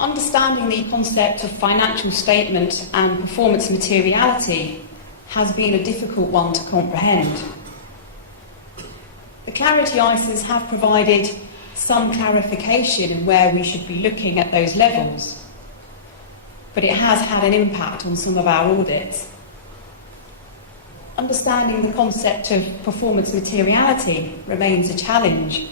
Understanding the concept of financial statement and performance materiality has been a difficult one to comprehend. The Clarity ISAs have provided some clarification in where we should be looking at those levels, but it has had an impact on some of our audits. Understanding the concept of performance materiality remains a challenge,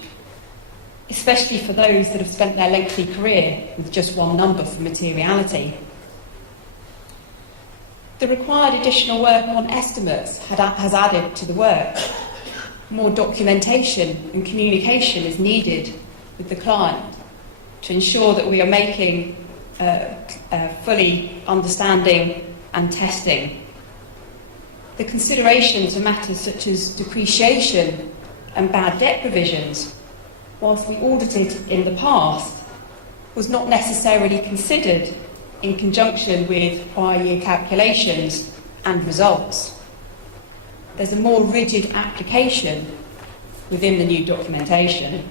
especially for those that have spent their lengthy career with just one number for materiality. The required additional work on estimates has added to the work. More documentation and communication is needed with the client to ensure that we are making fully understanding and testing. The consideration to matters such as depreciation and bad debt provisions, whilst we audited in the past, was not necessarily considered in conjunction with prior year calculations and results. There's a more rigid application within the new documentation.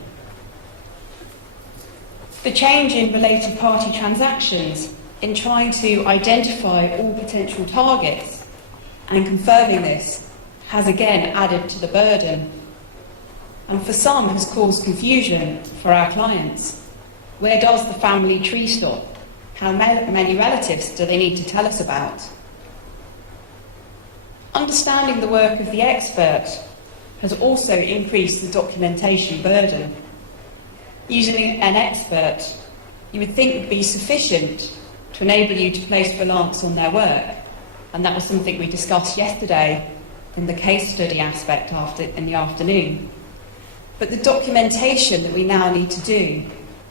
The change in related party transactions in trying to identify all potential targets and confirming this has again added to the burden, and for some has caused confusion for our clients. Where does the family tree stop? How many relatives do they need to tell us about? Understanding the work of the expert has also increased the documentation burden. Using an expert, you would think would be sufficient to enable you to place reliance on their work, and that was something we discussed yesterday in the case study aspect in the afternoon. But the documentation that we now need to do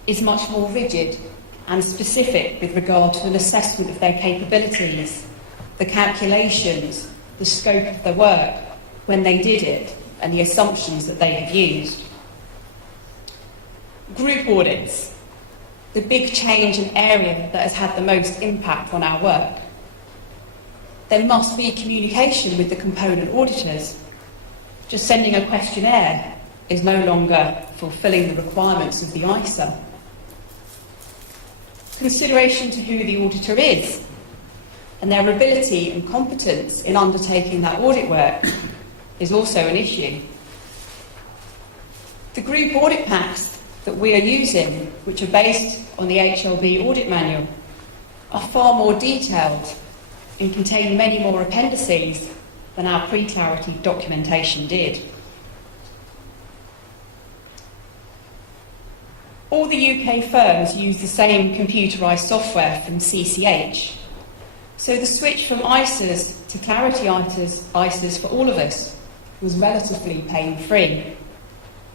is much more rigid and specific with regard to an assessment of their capabilities, the calculations, the scope of their work when they did it, and the assumptions that they have used. Group audits, the big change and area that has had the most impact on our work. There must be communication with the component auditors. Just sending a questionnaire is no longer fulfilling the requirements of the ISA. Consideration to who the auditor is and their ability and competence in undertaking that audit work is also an issue. The group audit packs that we are using, which are based on the HLB audit manual, are far more detailed and contain many more appendices than our pre-Clarity documentation did. All the UK firms use the same computerised software from CCH, so the switch from ISAs to Clarity ISAs for all of us was relatively pain-free.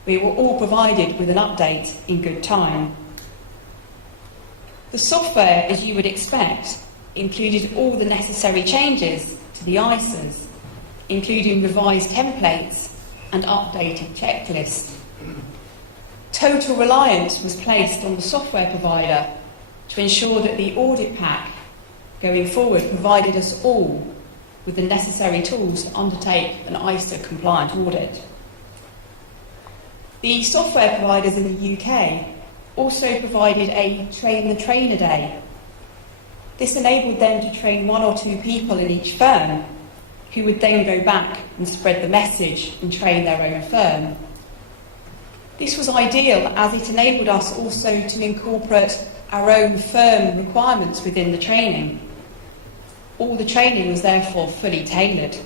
We were all provided with an update in good time. The software, as you would expect, included all the necessary changes to the ISAs, including revised templates and updated checklists. Total reliance was placed on the software provider to ensure that the audit pack going forward provided us all with the necessary tools to undertake an ISA-compliant audit. The software providers in the UK also provided a train-the-trainer day. This enabled them to train 1 or 2 people in each firm, who would then go back and spread the message and train their own firm. This was ideal as it enabled us also to incorporate our own firm requirements within the training. All the training was therefore fully tailored.